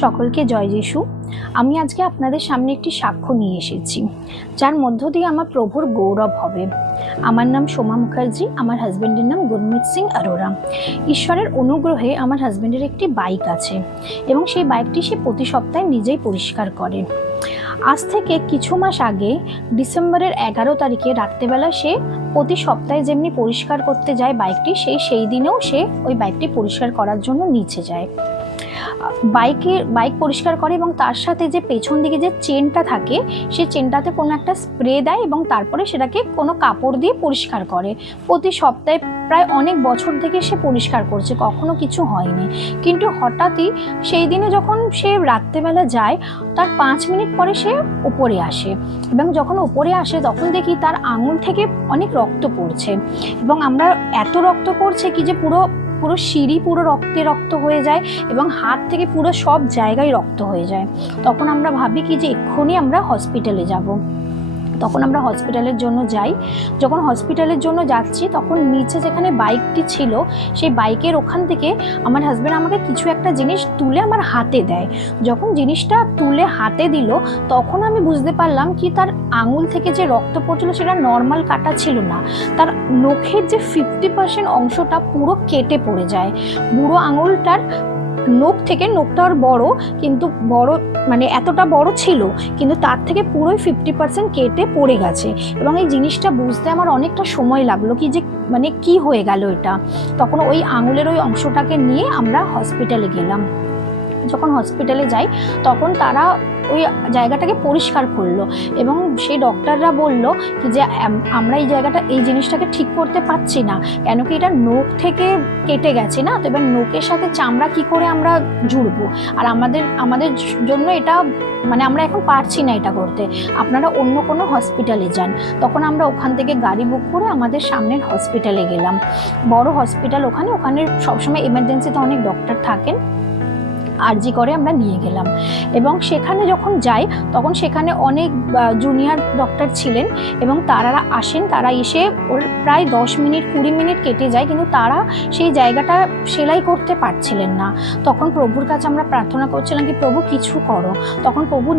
সকলকে জয় যিশু। আমি আজকে আপনাদের সামনে একটি সাক্ষ্য নিয়ে এসেছি, যার মধ্য দিয়ে আমার প্রভুর গৌরব হবে। আমার নাম সোমা মুখার্জি, আমার হাজব্যান্ডের নাম গুরমিত সিং অরোরা। ঈশ্বরের অনুগ্রহে আমার হাজব্যান্ডের একটি বাইক আছে এবং সেই বাইকটি সে প্রতি সপ্তাহে নিজেই পরিষ্কার করে। আজ থেকে কিছু মাস আগে ডিসেম্বরের 11 তারিখে রাত্রেবেলা সে প্রতি সপ্তাহে যেমনি পরিষ্কার করতে যায় বাইকটি, সেই দিনেও সে ওই বাইকটি পরিষ্কার করার জন্য নিচে যায়। বাইক পরিষ্কার করে এবং তার সাথে যে পেছন দিকে যে চেনটা থাকে সেই চেনটাতে কোনো একটা স্প্রে দেয় এবং তারপরে সেটাকে কোনো কাপড় দিয়ে পরিষ্কার করে। প্রতি সপ্তাহে প্রায় অনেক বছর থেকে সে পরিষ্কার করছে, কখনো কিছু হয়নি। কিন্তু হঠাৎই সেই দিনে যখন সে রাত্রেবেলা যায়, তার 5 মিনিট পরে সে উপরে আসে এবং যখন উপরে আসে তখন দেখি তার আঙুল থেকে অনেক রক্ত পড়ছে এবং আমরা এত রক্ত পড়ছে কি যে পুরো সিঁড়ি পুরো রক্ত হয়ে যায় এবং হাত থেকে পুরো সব জায়গায় রক্ত হয়ে যায়। তখন আমরা ভাবি কি যে এক্ষুনি আমরা হসপিটালে যাব। তখন আমরা হসপিটালের জন্য যাই। যখন হসপিটালের জন্য যাচ্ছি তখন নিচে যেখানে বাইকটি ছিল সেই বাইকের ওখান থেকে আমার হাজব্যান্ড আমাকে কিছু একটা জিনিস তুলে আমার হাতে দেয়। যখন জিনিসটা তুলে হাতে দিল তখন আমি বুঝতে পারলাম কি তার আঙুল থেকে যে রক্ত পড়ছিল সেটা নর্মাল কাটা ছিল না, তার নখের যে 50% অংশটা পুরো কেটে পড়ে যায়। বুড়ো আঙুলটার নখ থেকে, নখটা আর বড়, কিন্তু বড় মানে এতটা বড় ছিল কিন্তু তার থেকে পুরোই 50% কেটে পড়ে গেছে এবং এই জিনিসটা বুঝতে আমার অনেকটা সময় লাগলো কি যে মানে কি হয়ে গেল এটা। তখন ওই আঙুলের ওই অংশটাকে নিয়ে আমরা হসপিটালে গেলাম। যখন হসপিটালে যাই তখন তারা ওই জায়গাটাকে পরিষ্কার করলো এবং সেই ডক্টররা বলল কি যে আমরা এই জিনিসটাকে ঠিক করতে পারছি না, কেন কি এটা নখ থেকে কেটে গেছে না, তো এবার নখের সাথে চামড়া কি করে আমরা জুড়বো, আর আমাদের জন্য এটা মানে আমরা এখন পারছি না এটা করতে, আপনারা অন্য কোনো হসপিটালে যান। তখন আমরা ওখান থেকে গাড়ি বুক করে আমাদের সামনের হসপিটালে গেলাম। বড় হসপিটাল, ওখানে সবসময় এমার্জেন্সিতে অনেক ডক্টর থাকেন। আরজি করে আমরা নিয়ে গেলাম এবং সেখানে যখন যাই তখন সেখানে অনেক জুনিয়র ডক্টর ছিলেন এবং তারা আসেন। তারা এসে ওর প্রায় 10 মিনিট 20 মিনিট কেটে যায় কিন্তু তারা সেই জায়গাটা সেলাই করতে পারছিলেন না। তখন প্রভুর কাছে আমরা প্রার্থনা করছিলাম কি প্রভু কিছু করো। তখন প্রভু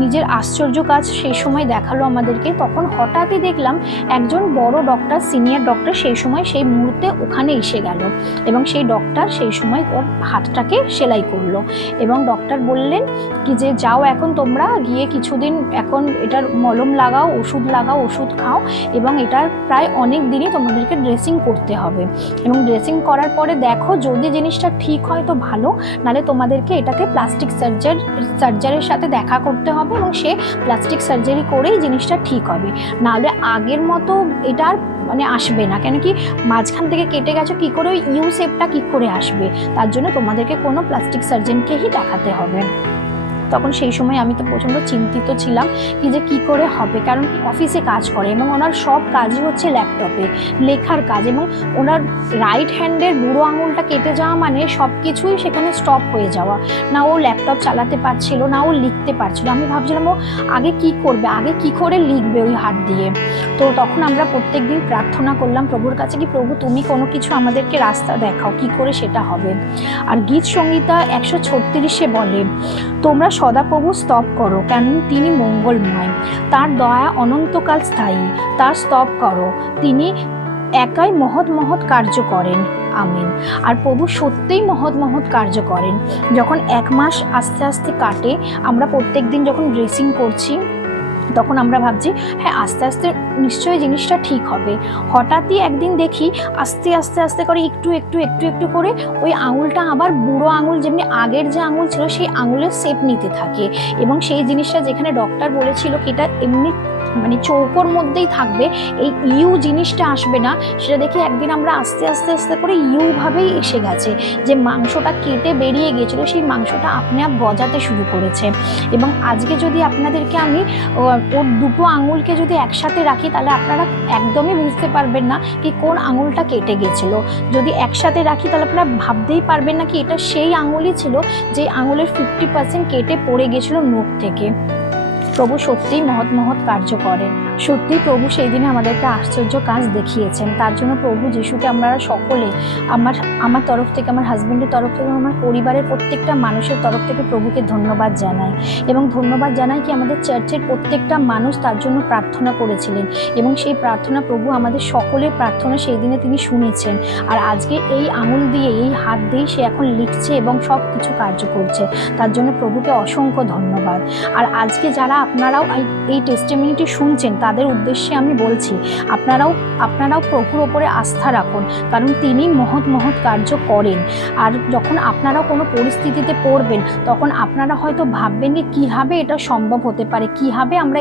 নিজের আশ্চর্য কাজ সেই সময় দেখালো আমাদেরকে। তখন হঠাৎই দেখলাম একজন বড় ডক্টর, সিনিয়র ডক্টর সেই মুহূর্তে ওখানে এসে গেল এবং সেই ডক্টর সেই সময় ওর হাতটাকে সেলাই করলো এবং ডক্টর বললেন কি যে যাও এখন তোমরা গিয়ে কিছুদিন এখন এটার মলম লাগাও, ওষুধ খাও এবং এটার প্রায় অনেক দিনই তোমাদেরকে ড্রেসিং করতে হবে এবং ড্রেসিং করার পরে দেখো যদি জিনিসটা ঠিক হয় তো ভালো, নাহলে তোমাদেরকে এটাকে প্লাস্টিক সার্জারির সাথে দেখা করতে হবে এবং সে প্লাস্টিক সার্জারি করেই জিনিসটা ঠিক হবে, নাহলে আগের মতো এটা মানে আসবে না, কেন কি মাঝখান থেকে কেটে গেছে, কী করে ওই ইউ শেপটা কী করে আসবে, তার জন্য তোমাদেরকে কোনো প্লাস্টিক সার্জনকেই দেখাতে হবে। তখন সেই সময় আমি তো প্রচণ্ড চিন্তিত ছিলাম কি যে কী করে হবে, কারণ অফিসে কাজ করে এবং ওনার সব কাজই হচ্ছে ল্যাপটপে লেখার কাজ এবং ওনার রাইট হ্যান্ডের বুড়ো আঙুলটা কেটে যাওয়া মানে সব কিছুই সেখানে স্টপ হয়ে যাওয়া, না ও ল্যাপটপ চালাতে পারছিল না, ও লিখতে পারছিল। আমি ভাবছিলাম ও আগে কি করবে, আগে কি করে লিখবে ওই হাত দিয়ে। তো তখন আমরা প্রত্যেক দিন প্রার্থনা করলাম প্রভুর কাছে কি প্রভু তুমি কোনো কিছু আমাদেরকে রাস্তা দেখাও কি করে সেটা হবে। আর গীত সংহিতা 136 বলে তোমরা সদাপ্রভু স্তব করো, কেন তিনি মঙ্গলময়, তার দয়া অনন্তকাল স্থায়ী, তার স্তব করো, তিনি একাই মহৎ কার্য করেন। আমিন। আর প্রভু সত্যিই মহৎ কার্য করেন। যখন 1 মাস আস্তে আস্তে কাটে, আমরা প্রত্যেক দিন যখন ড্রেসিং করছি তখন আমরা ভাবছি হ্যাঁ আস্তে আস্তে নিশ্চয়ই জিনিসটা ঠিক হবে। হঠাৎই একদিন দেখি আস্তে করে একটু করে ওই আঙুলটা আবার বুড়ো আঙুল যেমনি আগের যে আঙুল ছিল সেই আঙুলের শেপ নিতে থাকে এবং সেই জিনিসটা যেখানে ডক্টর বলেছিল কি এটা এমনি মানে চৌকোর মধ্যেই থাকবে, এই ইউ জিনিসটা আসবে না, সেটা দেখে একদিন আমরা আস্তে করে ইউ ভাবেই এসে গেছে, যে মাংসটা কেটে বেরিয়ে গিয়েছিল সেই মাংসটা আপনি আপ গজাতে শুরু করেছে। এবং আজকে যদি আপনাদেরকে আমি ওর দুটো আঙুলকে যদি একসাথে রাখি তাহলে আপনারা একদমই বুঝতে পারবেন না কি কোন আঙুলটা কেটে গেছিল। যদি একসাথে রাখি তাহলে আপনারা ভাবতেই পারবেন না কি এটা সেই আঙুলই ছিল যে আঙুলের 50% কেটে পড়ে গেছিল নখ থেকে। প্রভু সত্যিই মহৎ কার্য করেন। সত্যি প্রভু সেই দিনে আমাদেরকে আশ্চর্য কাজ দেখিয়েছেন। তার জন্য প্রভু যিশুকে আমরা সকলে, আমার তরফ থেকে, আমার হাজব্যান্ডের তরফ থেকে, আমার পরিবারের প্রত্যেকটা মানুষের তরফ থেকে প্রভুকে ধন্যবাদ জানাই। এবং ধন্যবাদ জানাই কি আমাদের চার্চের প্রত্যেকটা মানুষ তার জন্য প্রার্থনা করেছিলেন এবং সেই প্রার্থনা প্রভু আমাদের সকলের প্রার্থনা সেই দিনে তিনি শুনেছেন। আর আজকে এই আঙুল দিয়ে, এই হাত দিয়েই সে এখন লিখছে এবং সব কিছু কার্য করছে। তার জন্য প্রভুকে অসংখ্য ধন্যবাদ। আর আজকে যারা আপনারাও এই টেস্টিমনিটি শুনছেন তাদের উদ্দেশ্যে আমি বলছি, আপনারাও প্রভুর ওপরে আস্থা রাখুন, কারণ তিনি মহৎ কার্য করেন। আর যখন আপনারাও কোনো পরিস্থিতিতে পড়বেন তখন আপনারা হয়তো ভাববেন যে কীভাবে এটা সম্ভব হতে পারে, কীভাবে আমরা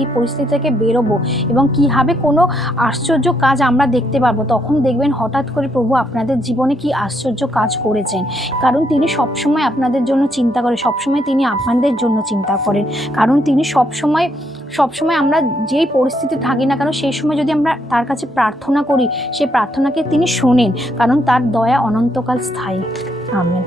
এই পরিস্থিতি থেকে বেরোবো এবং কীভাবে কোনো আশ্চর্য কাজ আমরা দেখতে পারবো। তখন দেখবেন হঠাৎ করে প্রভু আপনাদের জীবনে কি আশ্চর্য কাজ করেছেন, কারণ তিনি সবসময় আপনাদের জন্য চিন্তা করেন, সবসময় তিনি আপনাদের জন্য চিন্তা করেন। কারণ তিনি সবসময় আমরা যেই পরিস্থিতি থাকি না কেন সেই সময় যদি আমরা তার কাছে প্রার্থনা করি, সেই প্রার্থনাকে তিনি শোনেন, কারণ তার দয়া অনন্তকাল স্থায়ী। আমেন।